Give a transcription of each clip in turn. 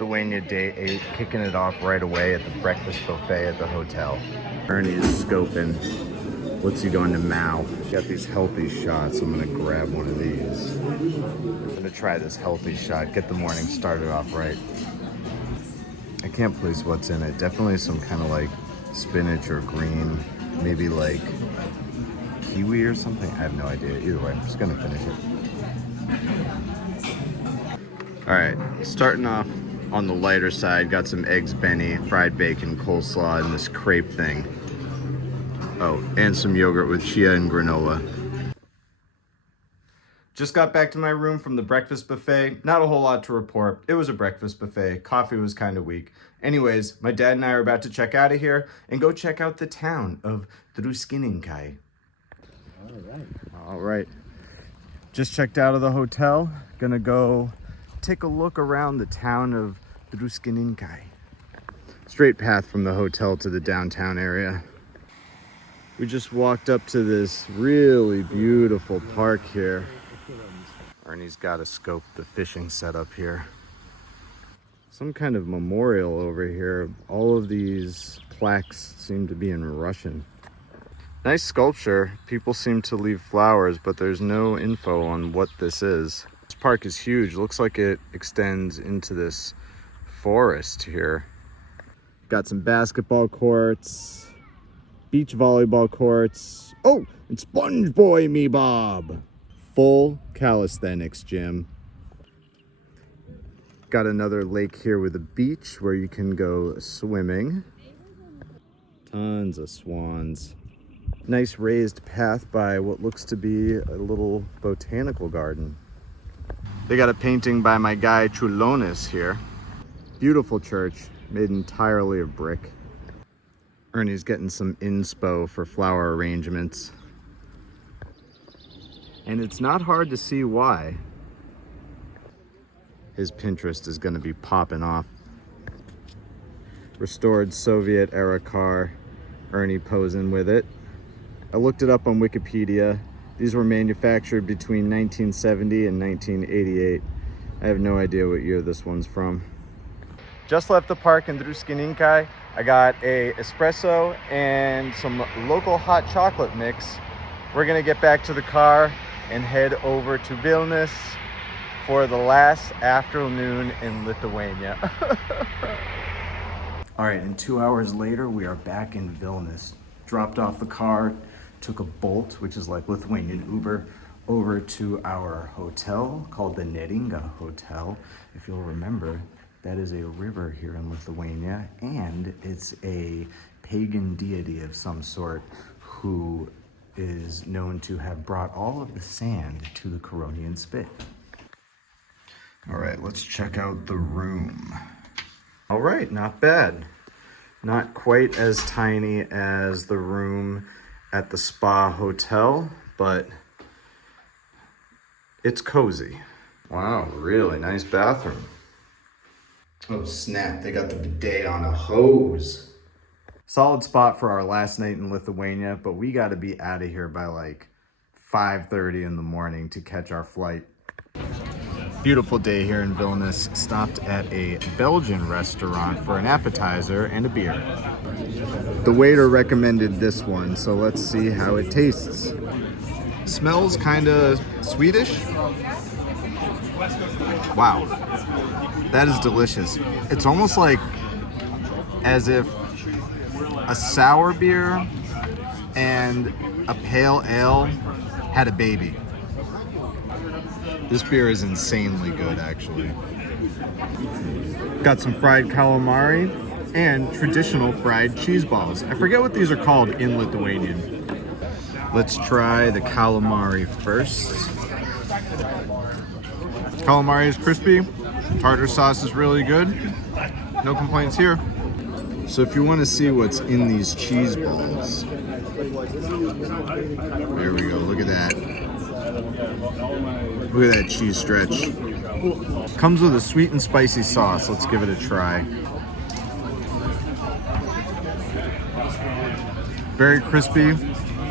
Lithuania day 8, kicking it off right away at the breakfast buffet at the hotel. Ernie is scoping. What's he going to Mao? Got these healthy shots. I'm gonna grab one of these. I'm gonna try this healthy shot. Get the morning started off right. I can't place what's in it. Definitely some kind of like spinach or green, maybe like kiwi or something. I have no idea. Either way, I'm just gonna finish it. All right, starting off on the lighter side, got some eggs Benny, fried bacon, coleslaw, and this crepe thing. Oh, and some yogurt with chia and granola. Just got back to my room from the breakfast buffet. Not a whole lot to report. It was a breakfast buffet. Coffee was kind of weak. Anyways, my dad and I are about to check out of here and go check out the town of Druskininkai. All right. Just checked out of the hotel. Gonna go take a look around the town of Druskininkai. Straight path from the hotel to the downtown area. We just walked up to this really beautiful park here. Ernie's got a scope the fishing setup here. Some kind of memorial over here. All of these plaques seem to be in Russian. Nice sculpture. People seem to leave flowers, but there's no info on what this is. This park is huge. Looks like it extends into this forest here. Got some basketball courts, beach volleyball courts. Oh, and Sponge Boy me Bob. Full calisthenics gym. Got another lake here with a beach where you can go swimming. Tons of swans. Nice raised path by what looks to be a little botanical garden. They got a painting by my guy Chulonis here. Beautiful church, made entirely of brick. Ernie's getting some inspo for flower arrangements. And it's not hard to see why. His Pinterest is gonna be popping off. Restored Soviet era car, Ernie posing with it. I looked it up on Wikipedia. These were manufactured between 1970 and 1988. I have no idea what year this one's from. Just left the park in Druskininkai. I got a espresso and some local hot chocolate mix. We're gonna get back to the car and head over to Vilnius for the last afternoon in Lithuania. All right, and 2 hours later, we are back in Vilnius. Dropped off the car, took a Bolt, which is like Lithuanian Uber, over to our hotel called the Neringa Hotel. If you'll remember, that is a river here in Lithuania, and it's a pagan deity of some sort who is known to have brought all of the sand to the Curonian Spit. All right, let's check out the room. All right, not bad. Not quite as tiny as the room at the spa hotel, but it's cozy. Wow, really nice bathroom. Oh snap, they got the bidet on a hose. Solid spot for our last night in Lithuania, but we gotta be out of here by like 5:30 in the morning to catch our flight. Beautiful day here in Vilnius. Stopped at a Belgian restaurant for an appetizer and a beer. The waiter recommended this one, so let's see how it tastes. Smells kind of Swedish. Wow, that is delicious. It's almost like as if a sour beer and a pale ale had a baby. This beer is insanely good, actually. Got some fried calamari and traditional fried cheese balls. I forget what these are called in Lithuanian. Let's try the calamari first. Calamari is crispy. Tartar sauce is really good. No complaints here. So if you want to see what's in these cheese balls, there we go, look at that. Look at that cheese stretch. Comes with a sweet and spicy sauce. Let's give it a try. Very crispy,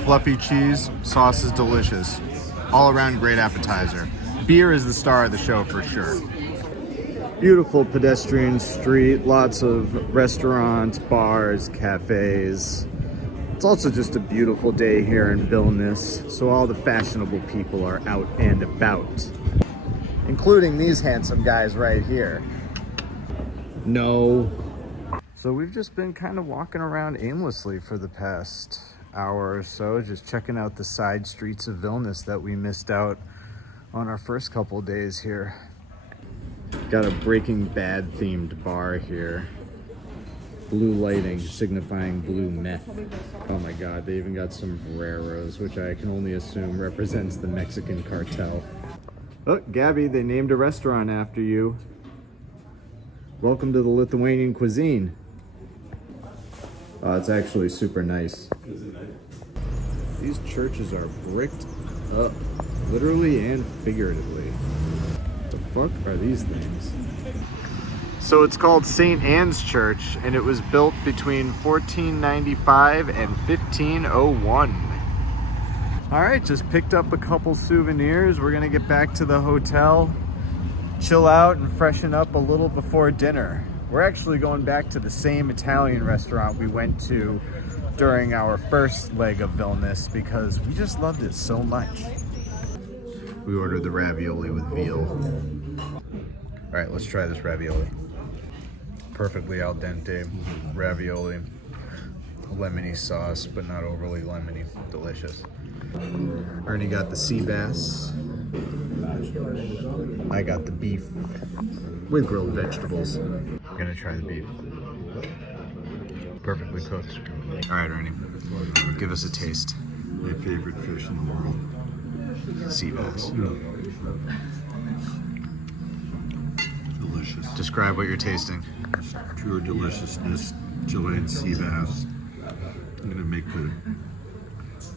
fluffy cheese. Sauce is delicious. All around great appetizer. Beer is the star of the show for sure. Beautiful pedestrian street, lots of restaurants, bars, cafes. It's also just a beautiful day here in Vilnius, so all the fashionable people are out and about, including these handsome guys right here. No. So we've just been kind of walking around aimlessly for the past hour or so, just checking out the side streets of Vilnius that we missed out on our first couple days here. Got a Breaking Bad themed bar here. Blue lighting signifying blue meth. Oh my god, they even got sombreros, which I can only assume represents the Mexican cartel. Oh, Gabby, they named a restaurant after you. Welcome to the Lithuanian cuisine. Oh, it's actually super nice. These churches are bricked up, literally and figuratively. What the fuck are these things? So it's called St. Anne's Church, and it was built between 1495 and 1501. All right, just picked up a couple souvenirs. We're gonna get back to the hotel, chill out and freshen up a little before dinner. We're actually going back to the same Italian restaurant we went to during our first leg of Vilnius because we just loved it so much. We ordered the ravioli with veal. All right, let's try this ravioli. Perfectly al dente ravioli. Lemony sauce, but not overly lemony. Delicious. Ernie got the sea bass. I got the beef with grilled vegetables. I'm gonna try the beef. Perfectly cooked. All right, Ernie, give us a taste. My favorite fish in the world. Sea bass. Delicious. Describe what you're tasting. Pure deliciousness. Chilean sea bass. I'm gonna make the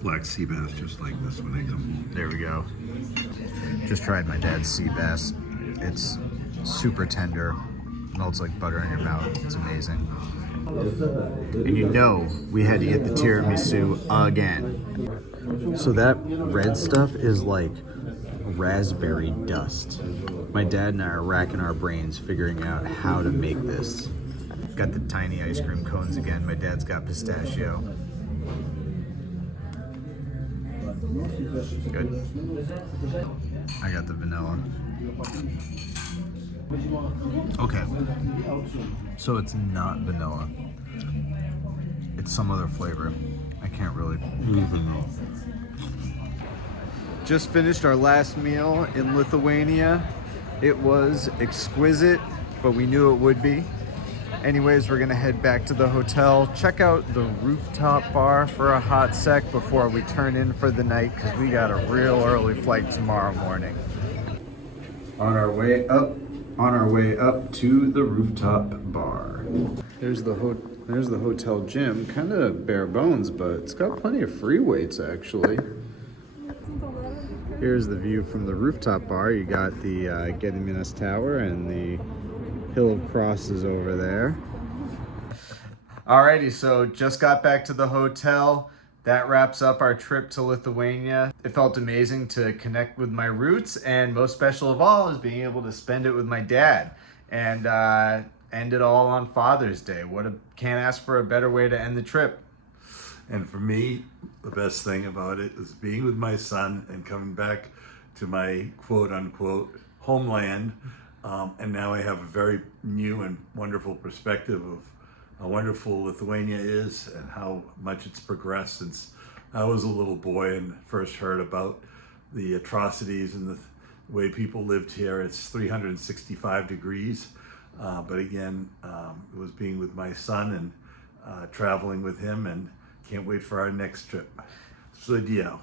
black sea bass just like this when they come home. There we go. Just tried my dad's sea bass. It's super tender. Melts like butter in your mouth. It's amazing. And you know we had to get the tiramisu again. So that red stuff is like raspberry dust. My dad and I are racking our brains figuring out how to make this. Got the tiny ice cream cones again. My dad's got pistachio. Good. I got the vanilla. Okay. So it's not vanilla. It's some other flavor. I can't really. Just finished our last meal in Lithuania. It was exquisite, but we knew it would be. Anyways, we're gonna head back to the hotel, check out the rooftop bar for a hot sec before we turn in for the night because we got a real early flight tomorrow morning. On our way up to the rooftop bar. There's the hotel gym, kind of bare bones, but it's got plenty of free weights actually. Here's the view from the rooftop bar. You got the Gediminas Tower and the Hill of Crosses over there. Alrighty, so just got back to the hotel. That wraps up our trip to Lithuania. It felt amazing to connect with my roots, and most special of all is being able to spend it with my dad and end it all on Father's Day. Can't ask for a better way to end the trip. And for me, the best thing about it is being with my son and coming back to my quote unquote homeland. And now I have a very new and wonderful perspective of how wonderful Lithuania is and how much it's progressed since I was a little boy and first heard about the atrocities and the way people lived here. It's 365 degrees. But again, it was being with my son and traveling with him, and can't wait for our next trip. Studio.